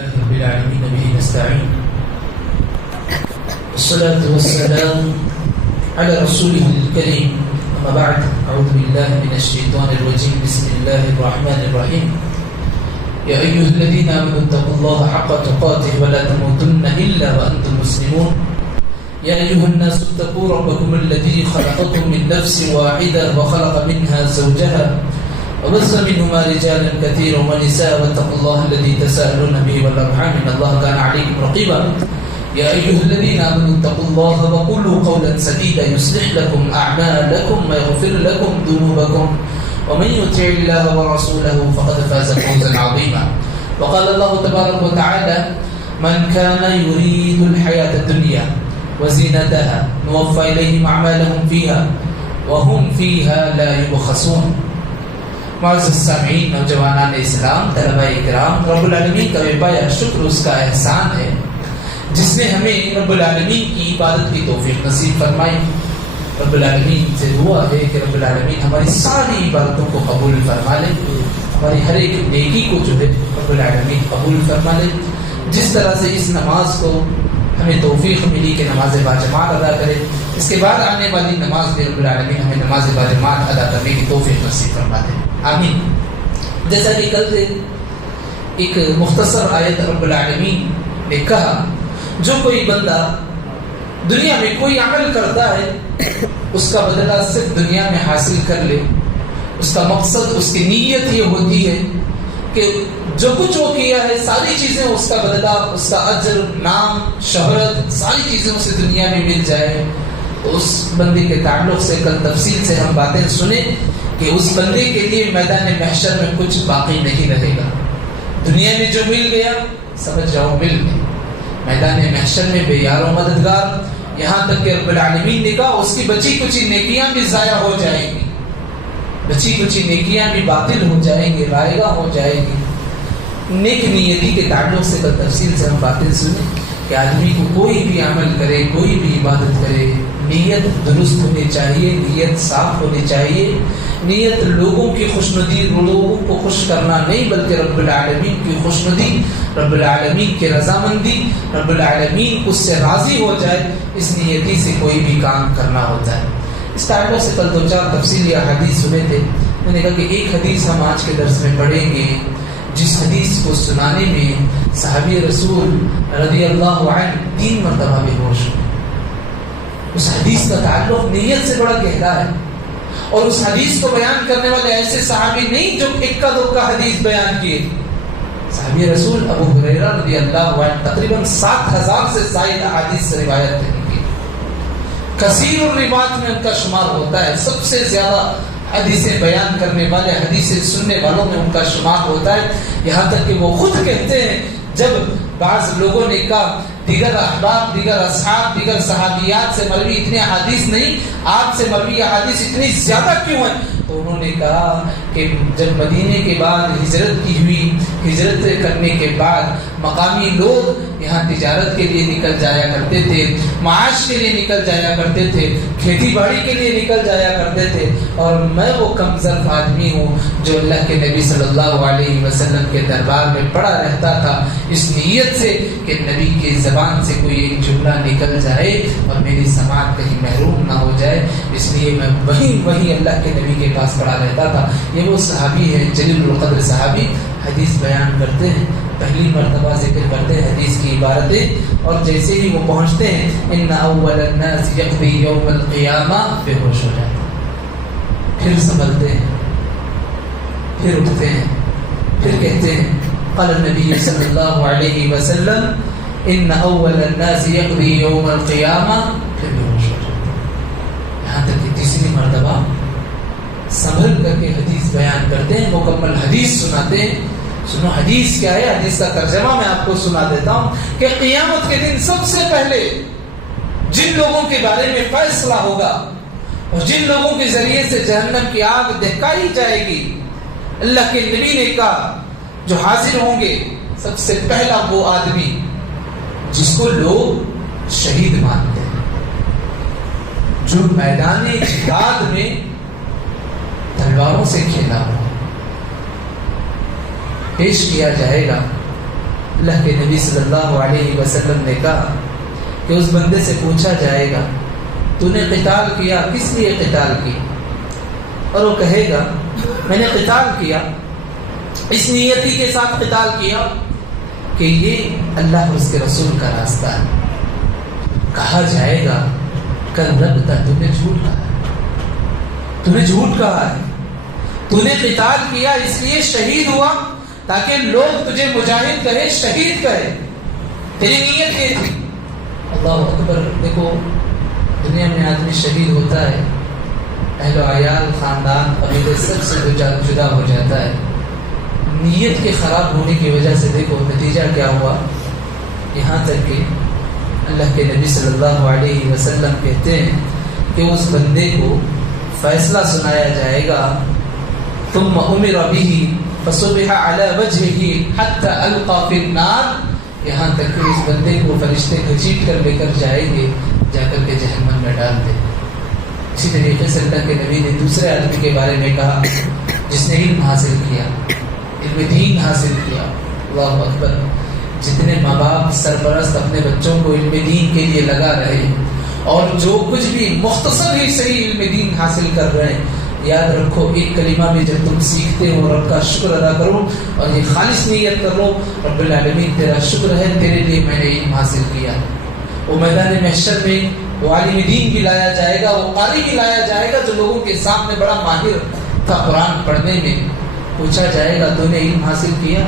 لله رب العالمين به نستعين والصلاة والسلام على رسوله الكريم أما بعد أعوذ بالله من الشيطان الرجيم بسم الله الرحمن الرحيم يا أيها الذين آمنوا اتقوا الله حق تقاته ولا تموتن إلا وأنتم مسلمون يا أيها الناس اتقوا ربكم الذي خلقكم من نفس واحدة وخلق منها زوجها وبث منهما رجالا كثيرا ونساء واتقوا الله الذي تساءلون به والأرحام إن الله كان عليكم رقيبا يا أيها الذين آمنوا اتقوا الله وقولوا قولا سديدا يصلح لكم أعمالكم ويغفر لكم ذنوبكم ومن يطع الله ورسوله فقد فاز فوزا عظيما وقال الله تبارك وتعالى من كان يريد الحياة الدنيا وزينتها نوفى إليهم أعمالهم فيها وهم فيها لا يبخسون. معزز سامعین، نوجوانان اسلام، طلباء کرام، رب العالمین کا بے پایا شکر اس کا احسان ہے جس نے ہمیں رب العالمین کی عبادت کی توفیق نصیب فرمائی. رب العالمین سے دعا ہے کہ رب العالمین ہماری ساری عبادتوں کو قبول فرما لے، ہماری ہر ایک نیکی کو جو ہے رب العالمین قبول فرما لے. جس طرح سے اس نماز کو ہمیں توفیق ملی کہ نماز باجماعت ادا کرے، اس کے بعد آنے والی نماز میں رب العالمین ہمیں نماز باجماعت ادا کرنے کی توفیق نصیب فرما دے، آمین. جیسا کہ کل سے ایک مختصر آیت رب العالمین نے کہا، جو کوئی بندہ دنیا میں کوئی عمل کرتا ہے اس کا بدلہ صرف دنیا میں حاصل کر لے. اس کا مقصد، اس کی نیت یہ ہوتی ہے کہ جو کچھ وہ کیا ہے ساری چیزیں اس کا بدلہ، اس کا اجر، نام، شہرت، ساری چیزیں اسے دنیا میں مل جائے. تو اس بندے کے تعلق سے کل تفصیل سے ہم باتیں سنیں کہ اس بندے کے لیے میدان محشر میں کچھ باقی نہیں رہے گا. دنیا میں جو مل گیا سمجھ جاؤ مل گیا، میدان محشر میں بے یار و مددگار. یہاں تک کہ رب العالمین نے کہا اس کی بچی کچھ نیکیاں بھی ضائع ہو جائیں گی، بچی کچھ نیکیاں بھی باطل ہو جائیں گی، رائگاں ہو جائیں گی. نیک نیتی کے تعلق سے کل تفصیل سے ہم باتیں سنیں کہ آدمی کو کوئی بھی عمل کرے، کوئی بھی عبادت کرے، نیت درست ہونی چاہیے، نیت صاف ہونی چاہیے. نیت لوگوں کی خوشنودی، لوگوں کو خوش کرنا نہیں بلکہ رب العالمین کی خوشنودی، رب العالمین کی رضامندی، رب العالمین اس سے راضی ہو جائے، اس نیتی سے کوئی بھی کام کرنا ہوتا ہے. اس تعلق سے کل دو چار تفصیلی احادیث سنے تھے. میں نے کہا کہ ایک حدیث ہم آج کے درس میں پڑھیں گے جس حدیث کو سنانے میں صحابی رسول رضی اللہ عنہ 3 مرتبہ بے ہوش ہوئے. اس حدیث کا تعلق نیت سے بڑا گہرا ہے، اور اس حدیث کو بیان کرنے والے ایسے صحابی نہیں جو اکا دکا حدیث بیان کیے. صحابی رسول ابو ہریرہ رضی اللہ عنہ تقریباً 7000 سے زائد احادیث سے روایت کی. کثیر الروایات میں ان کا شمار ہوتا ہے، سب سے زیادہ حدیثیں بیان کرنے والے، حدیثیں سننے والوں میں ان کا شمار ہوتا ہے. یہاں تک کہ وہ خود کہتے ہیں جب بعض لوگوں نے کہا دیگر احباب، دیگر اصحاب، دیگر صحابیات سے مروی اتنے احادیث نہیں، آپ سے مروی احادیث اتنی زیادہ کیوں ہیں؟ تو انہوں نے کہا کہ جب مدینے کے بعد ہجرت کی ہوئی، ہجرت کرنے کے بعد مقامی لوگ یہاں تجارت کے لیے نکل جایا کرتے تھے، معاش کے لیے نکل جایا کرتے تھے، کھیتی باڑی کے لیے نکل جایا کرتے تھے، اور میں وہ کم ظرف آدمی ہوں جو اللہ کے نبی صلی اللہ علیہ وسلم کے دربار میں پڑا رہتا تھا اس نیت سے کہ نبی کی زبان سے کوئی ایک جملہ نکل جائے اور میری سماعت کہیں محروم نہ ہو جائے، اس لیے میں وہیں اللہ کے نبی کے پاس پڑا رہتا تھا. یہ وہ صحابی ہے جلیل القدر صحابی، حدیث بیان کرتے ہیں، پہلی مرتبہ ذکر کرتے ہیں حدیث کی عبارتیں، اور جیسے ہی وہ پہنچتے ہیں ان اول الناس یقضی یوم القیامہ، بے ہوش ہو جاتے ہیں، پھر سنبھلتے ہیں، پھر اٹھتے ہیں، پھر کہتے ہیں قال النبی صلی اللہ علیہ وسلم ان اول الناس یقضی یوم القیامہ، پھر بے ہوش ہو جاتے ہیں. یہاں تک کہ تیسری مرتبہ سنبھل کر کے حدیث بیان کرتے ہیں، مکمل حدیث سناتے ہیں. سنو حدیث کیا ہے، حدیث کا ترجمہ میں آپ کو سنا دیتا ہوں کہ قیامت کے دن سب سے پہلے جن لوگوں کے بارے میں فیصلہ ہوگا اور جن لوگوں کے ذریعے سے جہنم کی آگ دہکائی جائے گی، اللہ کے نبی نے کہا جو حاضر ہوں گے سب سے پہلا وہ آدمی جس کو لوگ شہید مانتے ہیں، جو میدان جہاد میں تلواروں سے کھیلا ہوا، پیش کیا جائے گا اللہ کے نبی صلی اللہ علیہ وسلم نے کہا کہ اس بندے سے پوچھا جائے گا تو نے قتال کیا کس لیے قتال کی؟ اور وہ کہے گا میں نے قتال کیا اس نیتی کے ساتھ قتال کیا کہ یہ اللہ اور اس کے رسول کا راستہ ہے. کہا جائے گا کذبت تو نے جھوٹ کہا ہے، تو نے جھوٹ کہا ہے، تو نے قتال کیا اس لیے شہید ہوا تاکہ لوگ تجھے مجاہد کہے، شہید کہے، تیری نیت یہ تھی. اللہ اکبر. دیکھو دنیا میں آدمی شہید ہوتا ہے، اہل و عیال، خاندان، قبیلے سب سے جدا ہو جاتا ہے. نیت کے خراب ہونے کی وجہ سے دیکھو نتیجہ کیا ہوا. یہاں تک کہ اللہ کے نبی صلی اللہ علیہ وسلم کہتے ہیں کہ اس بندے کو فیصلہ سنایا جائے گا ثم امر به فصبح على وجهه حتى القى في النار. یہاں تک کہ اس بندے کو فرشتے گھسیٹ کر لے کر جائیں گے، جا کر کے جہنم میں ڈال دیں. اسی طریقے سے اللہ کے نبی نے دوسرے آدمی کے بارے میں کہا جس نے علم حاصل کیا، علم دین حاصل کیا. اللہ اکبر. جتنے ماں باپ سرپرست اپنے بچوں کو علم دین کے لیے لگا رہے ہیں اور جو کچھ بھی مختصر ہی صحیح علم دین حاصل کر رہے ہیں، یاد رکھو ایک کلمہ بھی جب تم سیکھتے ہو رب کا شکر ادا کرو اور یہ خالص نیت کر لو رب العالمین تیرا شکر ہے تیرے لیے میں نے علم حاصل کیا. وہ میدان محشر میں وہ عالم دین بھی لایا جائے گا، وہ قاری بھی لایا جائے گا جو لوگوں کے سامنے بڑا ماہر تھا قرآن پڑھنے میں. پوچھا جائے گا تو نے علم حاصل کیا؟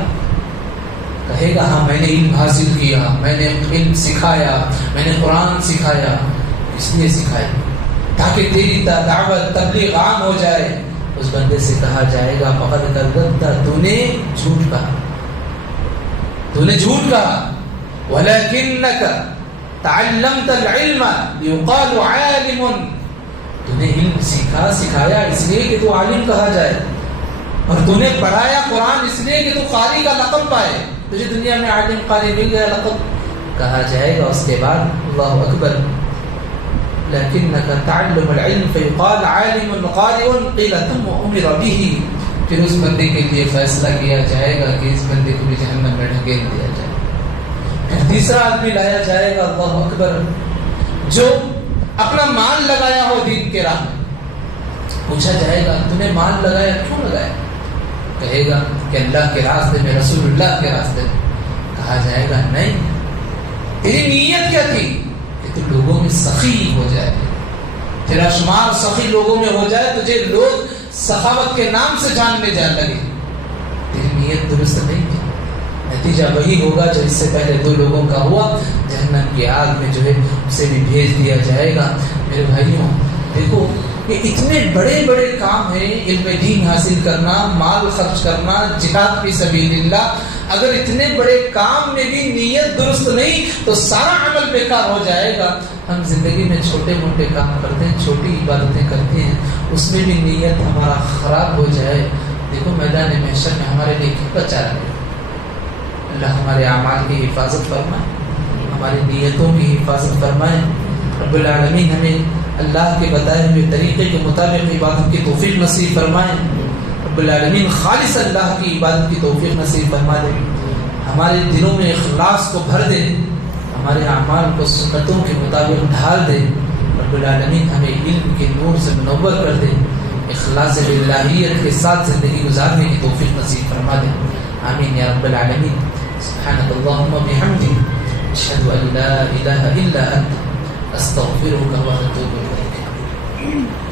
کہے گا ہاں میں نے علم حاصل کیا، میں نے علم سکھایا، میں نے قرآن سکھایا. اس لیے سکھایا تاکہ تیری دعوت تبلیغ عام ہو جائے. اس بندے سے کہا جائے گا فقد کذبت، تو نے جھوٹ کہا، تو نے جھوٹ کہا. ولکنک تعلمت العلم لیقال عالم، تو نے علم سیکھا سکھایا اس لیے کہ تو عالم کہا جائے، اور تو نے پڑھایا قرآن اس لیے کہ تو قاری کا لقب پائے، تجھے دنیا میں عالم قاری مل گیا لقب. کہا جائے گا اس کے بعد اللہ اکبر لکنک تعلم العلم فیقال عالم قارئ قیل ثم امر به. پھر اس بندے کے لیے فیصلہ کیا جائے گا کہ اس بندے کو بھی جہنم میں ڈھکیل دیا جائے. پھر تیسرا آدمی لایا جائے گا اللہ اکبر جو اپنا مال لگایا ہو دین کے راہ میں. پوچھا جائے گا تو نے مال لگایا کیوں لگایا؟ کہے گا کہ اللہ کے راستے میں، رسول اللہ کے راستے میں. کہا جائے گا نہیں، تیری نیت کیا تھی؟ کہ تو لوگوں میں سخی ہو جائے، تیرا شمار سخی لوگوں میں ہو جائے، تجھے لوگ سخاوت کے نام سے جاننے جان لگے. تیری نیت درست نہیں ہے. نتیجہ وہی ہوگا جو اس سے پہلے دو لوگوں کا ہوا، جہنم کی آگ میں جو ہے اسے بھی بھیج دیا جائے گا. میرے بھائیوں دیکھو یہ اتنے بڑے بڑے کام ہیں، علم دین حاصل کرنا، مال خرچ کرنا، جہاد فی سبیل اللہ. اگر اتنے بڑے کام میں بھی نیت درست نہیں تو سارا عمل بیکار ہو جائے گا. ہم زندگی میں چھوٹے موٹے کام کرتے ہیں، چھوٹی عبادتیں کرتے ہیں، اس میں بھی نیت ہمارا خراب ہو جائے. دیکھو میدان محشر میں ہمارے لیے کیا بچا رہے. اللہ ہمارے اعمال کی حفاظت فرمائے، ہماری نیتوں کی حفاظت فرمائے. رب العالمین ہمیں اللہ کے بتائے ہوئے طریقے کے مطابق عبادت کی توفیق نصیب فرمائے. رب العالمین خالص اللہ کی عبادت کی توفیق نصیب فرما دے. ہمارے دلوں میں اخلاص کو بھر دے، ہمارے اعمال کو سنتوں کے مطابق ڈھال دے. رب العالمین ہمیں علم کے نور سے منور کر دے، اخلاص باللہیت کے ساتھ زندگی گزارنے کی توفیق نصیب فرما دے. آمین یا رب العالمین. سبحانک اللہم بحمدک اشہد ان لا الہ الا انت استغفرک و اتوب الیک.